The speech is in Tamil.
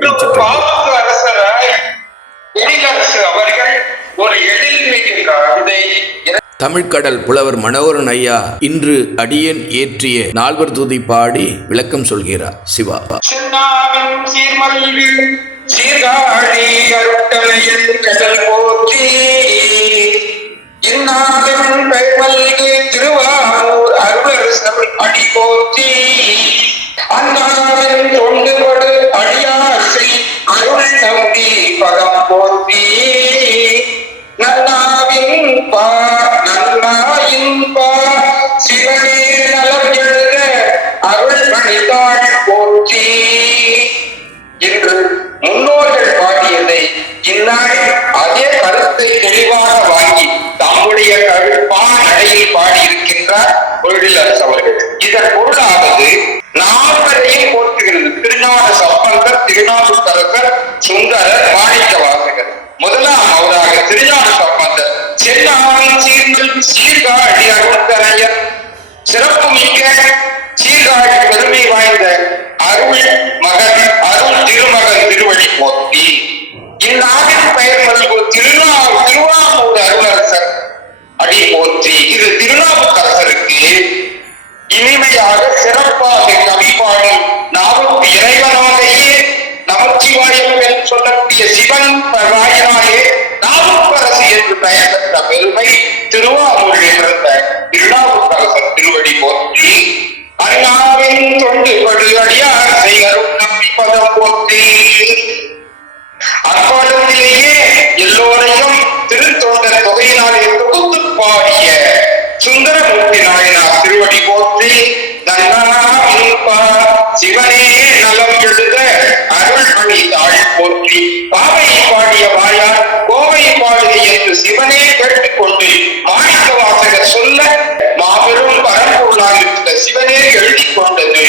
அரசராய் எழிலரசு அவர்கள் ஒரு எழில்மிகு கவிதை தமிழ்கடல் புலவர் மனோகரன் ஐயா இன்று அடியன் ஏற்றிய நால்வர் தூதி பாடி விளக்கம் சொல்கிறார். சிவா. சீர்காழி அருட்டலையில் கடல் போற்றி இந்நாதன் பெருமல்கு திருவாரூர் அருளரசர் அடி போற்றி அந்நாதன் தொண்டுபடு அடியாசை அருள் நம்பி பதம் போற்றி நன்னாவின் பா நன்னாயின் பா சிவனே நலம் எழுத அருள் பணித்தாள் போற்றி என்று முன்னோர்கள் பாடியதை இந்நாள் அதே கருத்தை தெளிவாக வாங்கி தம்முடைய கழுப்பான நடையில் பாடியிருக்கின்றார் எழிலரசு அவர்கள். இதன் பொருளாவது நால்வரையும் போற்றுகிறது. திருஞான சம்பந்தர், திருநாவுக்கரசர், சுந்தரர், மாணிக்க வாசகர். முதலாவதாக திருஞான சம்பந்தர் சென்னாவின் சீர்காழி அருட்தரையர் சிறப்பு மிக்க சீர்காழி பெருமை வாய்ந்த அருள் மகன் அருள் திருமகன் திருவடி போற்றி இந்நாவின் பெயர் மல்கு திருவாரூர் அருளரசர் அடி போற்றி. இது திருநாவுக்கரசருக்கு இனிமையாக சிறப்பாக கவிப்பாடி நாவுக்கு இறைவனாலேயே நமச்சிவாயம் என்று சொல்லக்கூடிய சிவன் வாயினாலே நாவுக்கரசு என்று பெயர் பெற்ற பெருமை திருவாரூரில் பிறந்த திருநாவுக்கரசர் திருவடி போற்றி அண்ணாவின் தொண்டுபடு அடியார் செய்யரும் நம்பி பதம் போற்றி. அக்காலத்திலேயே எல்லோரையும் திருத்தொண்டர் தொகையினாலே தொகுத்து பாடிய சுந்தரமூர்த்தி நாயனார் திருவடி போற்றி சிவனே நலம் எழுத அருள் பணி தாழ் போற்றி. பாவை பாடிய வாயார் கோவை பாடுக என்று சிவனே கேட்டுக்கொண்டு மாணிக்க வாசகர் சொல்ல மாபெரும் பரம்பொருளாக இருந்த சிவனே எழுதி கொண்டது